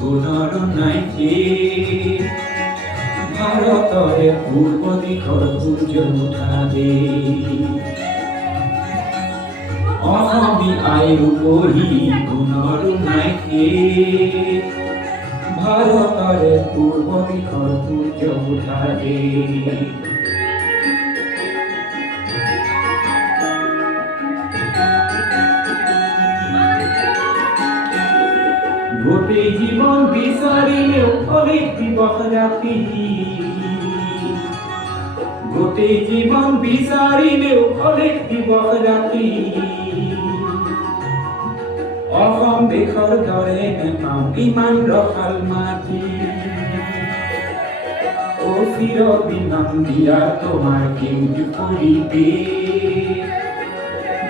গুণৰ নাইকে ভাৰতৰে পূৰ্ব দিশৰ সূৰ্য উঠাবে অসমী আইৰ পঢ়ি গুণৰ নাইকে ভাৰতৰে পূৰ্ব দিশৰ সূৰ্য উঠাবে গোটেই জীবন বিচাৰিলেও অনেক দিৱস ৰাতি গোটেই জীবন বিচাৰিলেও অনেক দিৱস ৰাতি অসম দেশৰ দৰে নেপাওঁ ইমান ৰসাল মাটি চিৰ বিমান দিয়া তোমাৰ কিন্তু পৰিৱেশ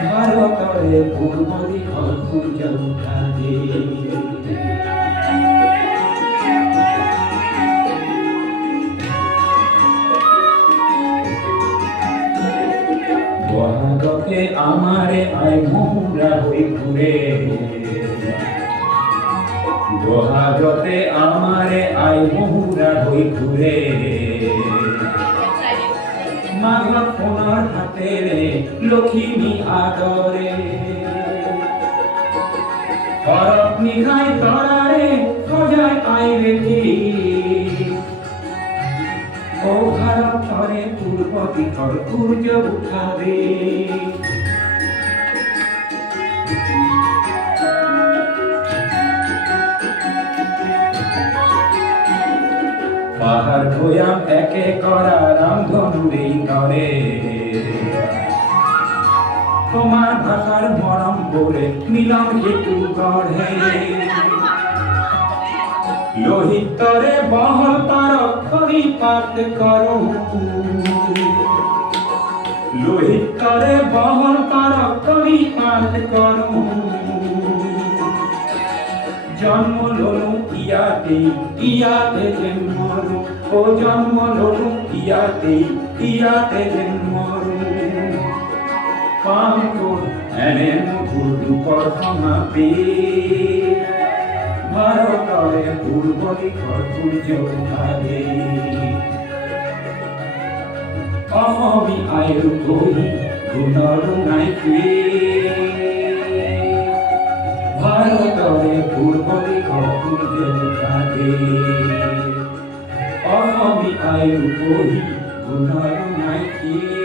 ভাৰতৰে পূৰ্ব দিশৰ সূৰ্য উঠাবে বহাগতে আমাৰে আই মহুৰা হৈ ঘূৰে বহাগতে আমাৰে আই মহুৰা হৈ ঘূৰে মাঘত সোণৰ হাতেৰে লখিমী আদৰে শৰৎ নিশাই তৰাৰে সজাই আই ৰেখি ও ভাৰতৰে পূৰ্ব দিশৰ সূৰ্য উঠাবে পাহাড় ভৈয়াম একে করা রামধনুরেই তরে তোমার ভাষার মরম বলে মিলন হেতু গড়ে লোহিত তরে বহল পারক খরিপাত করো লোহিত তরে বহল পারক খরিপাত করো জন্ম ললু ইয়াতে জন্মরু ও জন্ম ললু ইয়াতে জন্মরু পাঙ্কু এনে মধুর রূপৰ সমাপি ভাৰতৰে পূৰ্ব দিশৰ সূৰ্য উঠাবে অসমী আইৰ পঢ়ি গুণৰ নাইকে ভাৰতৰে পূৰ্ব দিশৰ সূৰ্য উঠাবে অসমী আইৰ পঢ়ি গুণৰ নাইকে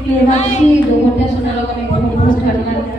Terima kasih, Dokter Sonalogami, Puskesmas.